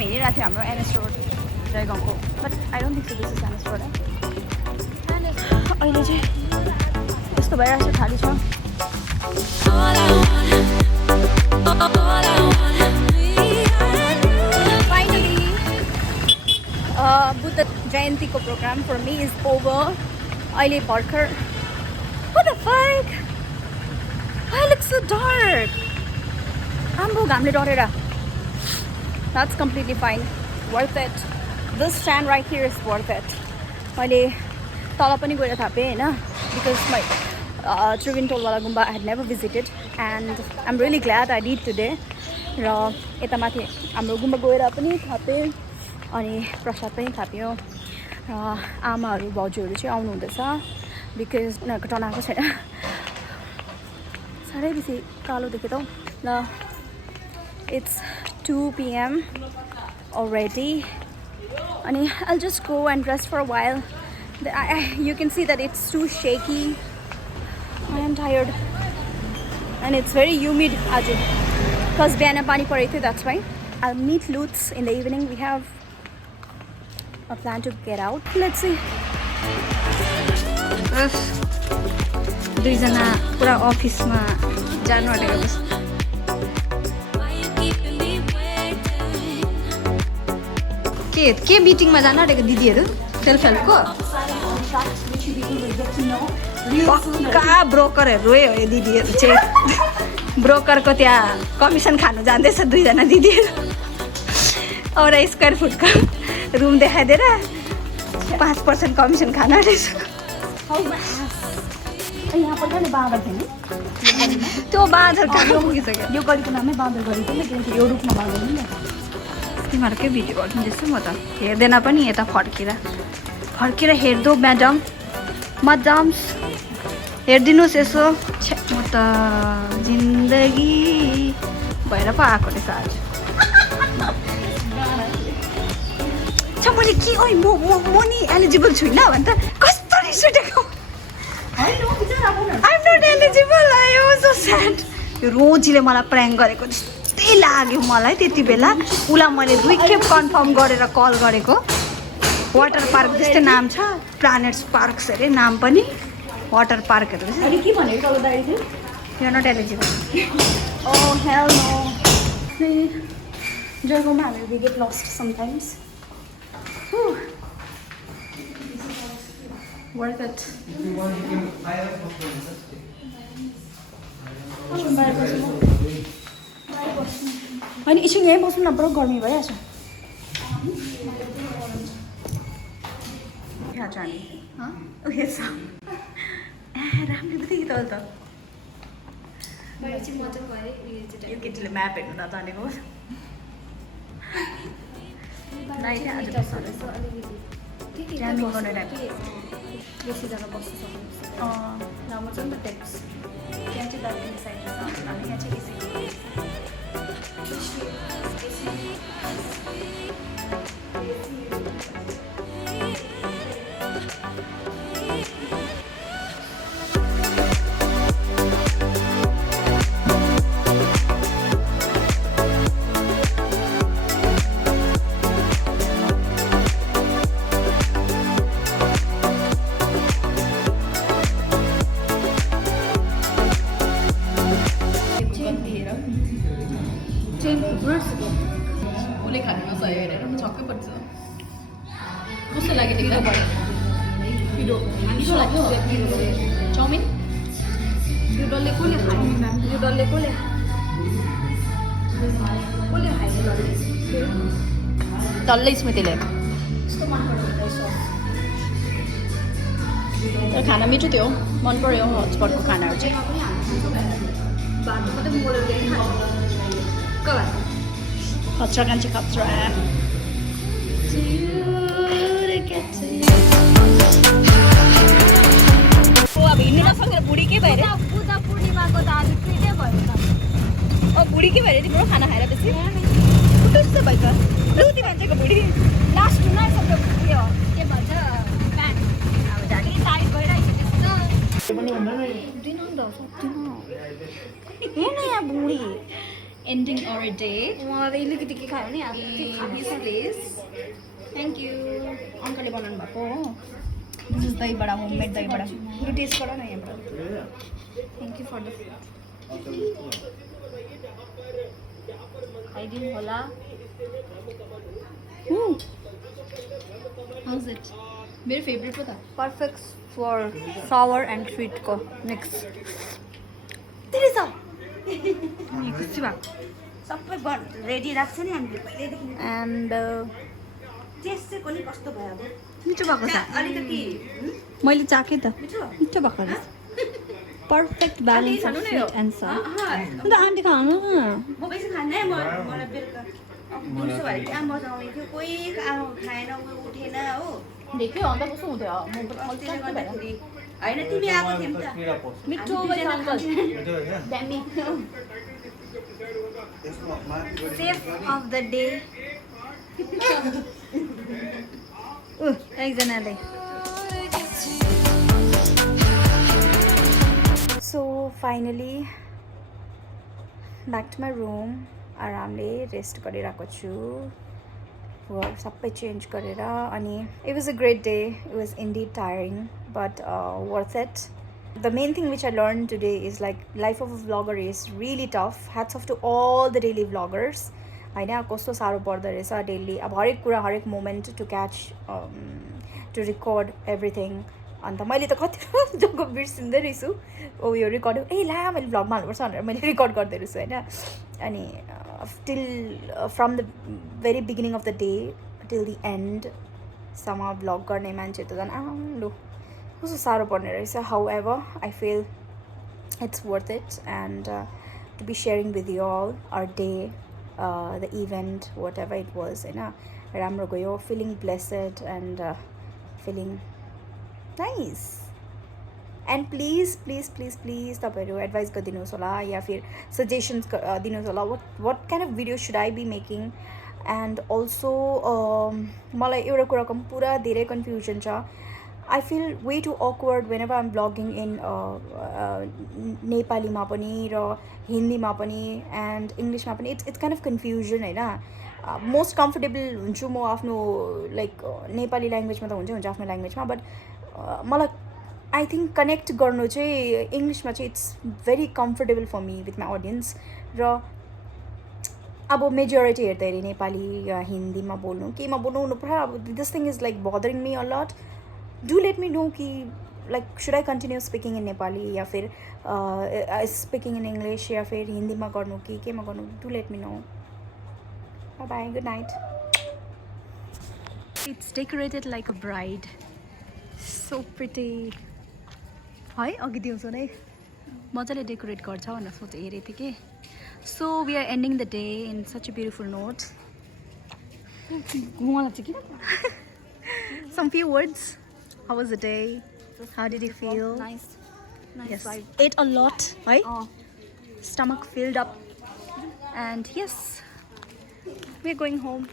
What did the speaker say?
हामी हिँडिरहेको थियो हाम्रो एनएस रोड जयगाउँको but I don't think so this is NS road अहिले चाहिँ यस्तो भइरहेको छ खाली छ फाइनली बुद्ध जयन्तीको program for me is over अहिले भर्खर What the fuck? Why it looks so dark? आम्बो घामले डढेर That's completely fine. Worth it. This stand right here is worth it. मैले तल पनि गएर थापेँ हैन because my Trivintolwala Gumba I had never visited and I'm really glad I did today. र यता माथि हाम्रो गुम्बा गएर पनि थापेँ अनि प्रसाद पनि थाप्यो र आमाहरू भाउजूहरू चाहिँ आउनु हुँदैछ because उनीहरूको टर्न आएको छैन साह्रै बेसी कालो देखेँ त ल It's 2 p.m. already and I'll just go and rest for a while. You can see that it's too shaky. I am tired and it's very humid because biana pani parecho that's why. I'll meet Lutz in the evening. We have a plan to get out. Let's see. दुईजना पुरा अफिसमा जानु आँटेको बस के मिटिङमा जानु आँटेको दिदीहरू सेल्फ हेल्पको पक्का ब्रोकरहरू हो यो दिदीहरू चाहिँ ब्रोकरको त्यहाँ कमिसन खानु जाँदैछ दुईजना दिदीहरू एउटा स्क्वायर फुटको रुम देखाइदिएर 5% कमिसन खानु आँटेछ यहाँ पहिला नै बाँदर थियो नि त्यो बाँदर कहाँ पुगिसक्यो यो गरीको नामै बाँदर गरी थियो नि किनकि यो रुखमा बाँदर नि तिमीहरूकै भिडियो गरिदिँदैछु म त हेर्दैन पनि यता फर्केर हेर्दो म्याडम मजाम्स हेरिदिनुहोस् यसो म त जिन्दगी भएर पो आएको रहेछ आज मैले के ओइ म नि एलिजिबल छुइनँ भने त कस्तो रिस उठेको I'm not eligible. I was so sad. यो रोजीले मलाई प्र्याङ्क गरेको जस्तै लाग्यो मलाई त्यति बेला उसलाई मैले 2 खेप कन्फर्म गरेर कल गरेको वाटर पार्क जस्तै नाम छ प्लानेट्स पार्क्स अरे नाम पनि वाटर पार्कहरू अनि के भनेको तल दाइ थियो you are not eligible Oh hell no. जयगाउँमा हामी we get lost sometimes. Worth it. अनि एकछिन यहीँ बस्नु न पुरा गर्मी भइरहेछ राम्रो देखि त त यो केटीले म्याप हेर्नु त जानेको जामिङ गर्ने टाइप बेसी जग्गा बस्नु सक्नुहुन्छ लामो छ नि त टेक्स त्यहाँ चाहिँ दार्जिलिङ साइड छ अनि यहाँ चाहिँ एसी उसले खानु नसक्यो हेरेर म छक्कै पर्छ कस्तो लाग्यो त्यो पिरो मिठो लाग्यो चाउमिन यो डल्ले कसले खायो यो डल्ले कसले खायो डल्लै स्मृतिले यस्तो मन पर्यो तर खाना मिठो थियो मन पर्यो हटस्पटको खानाहरू चाहिँ बाटो मात्रै मोडेर खतरा कान्छी खतरा अब हिँड्नु नसकेर बुढी के भएर पूजा पूर्णिमाको त आज ट्रिटै भयो त बुढी के भएर तिम्रो खाना खाएर पछि कस्तो भयो त रुती मान्छेको बुढी लास्ट हुन सक्यो उयो के भन्छ प्यान्ट अब झाडी टाइट भइरहेको छ हेर्न यहाँ बुढी ending our day in this place. Thank you. Uncle ले बनाउनु भएको हो. This is dahi bada, homemade dahi bada. You taste गर न यहाँ. Thank you for the food. खाइदिनु होला. How's it? मेरो favorite पो त. Perfect for sour and sweet को mix. Teresa. नि खुसी भा. सबै रेडी राख्छ नि हामीले पहिल्यैदेखि. And टेस्ट चाहिँ कुनै कस्तो भयो अब? मिठो भएको छ. अलिकति मैले चाखे त. मिठो भएको रहेछ. Perfect balance of sweet and sour. अन्त आन्टी खानु न. म बेसी खान्ने मलाई बेलुका. दिउँसो भएर क्या बजाउने थियो. कोही खाएन, उठेन हो. देख्यो अन्त कस्तो हुँदै हो? म त्यसले गर्दाखेरि हैन तिमी आएको थियौ नि त. मिठो भयो अङ्कल. दामी. Save of the day. एकजनाले. So finally back to my room. आरामले रेस्ट गरिरहेको छु. सबै चेन्ज गरेर अनि it was a great day. It was indeed tiring but worth it. The main thing which I learned today is like life of a vlogger is really tough. Hats off to all the daily vloggers. हैन कस्तो साह्रो पर्दो रहेछ daily अब हरेक कुरा हरेक moment to catch to record everything. अन्त मैले त कति जग्गा बिर्सिँदै रहेछु. ओ यो रेकर्ड ए ला मैले भ्लगमा हाल्नुपर्छ भनेर मैले रेकर्ड गर्दै रहेछु होइन. अनि till from the very beginning of the day till the end सम्म भ्लग गर्ने मान्छे त झन् आलो कस्तो साह्रो पर्ने रहेछ. However I feel it's worth it and to be sharing with you all our day the event whatever it was होइन. राम्रो गयो. Feeling blessed and feeling nice. And please please please please तपाईँहरू advice गरिदिनुहोस् होला या फिर suggestions दिनुहोस् होला. What kind of video should I be making. And also मलाई एउटा कुराको पनि पुरा धेरै कन्फ्युजन छ. I feel way too awkward whenever I'm vlogging in नेपालीमा पनि र हिन्दीमा पनि and इङ्ग्लिसमा पनि. It's kind of confusion होइन. मोस्ट कम्फर्टेबल हुन्छु म आफ्नो लाइक नेपाली ल्याङ्ग्वेजमा त हुन्छ आफ्नो ल्याङ्ग्वेजमा. बट मलाई आई थिङ्क कनेक्ट गर्नु चाहिँ इङ्ग्लिसमा चाहिँ it's very comfortable for me with my audience. र अब मेजोरिटी हेर्दा हेरी नेपाली या हिन्दीमा बोल्नु केमा बोल्नु पुरा अब this thing is like bothering me a lot. Do let me know कि like should I continue speaking in Nepali या फिर स्पिकिङ इन इङ्ग्लिस या फिर हिन्दीमा गर्नु कि केमा गर्नु. Do let me no. Bye bye. Good night. It's decorated like a bride. So pretty. है अघि दिउँसो नै मजाले डेकोरेट गर्छ भनेर सोचेँ हेरेको थिएँ कि. So we are ending the day in such a beautiful note. Some few words. How was the day? How did you feel? Nice. Yes. Vibe. Ate a lot. Right? Stomach filled up. And yes, we're going home.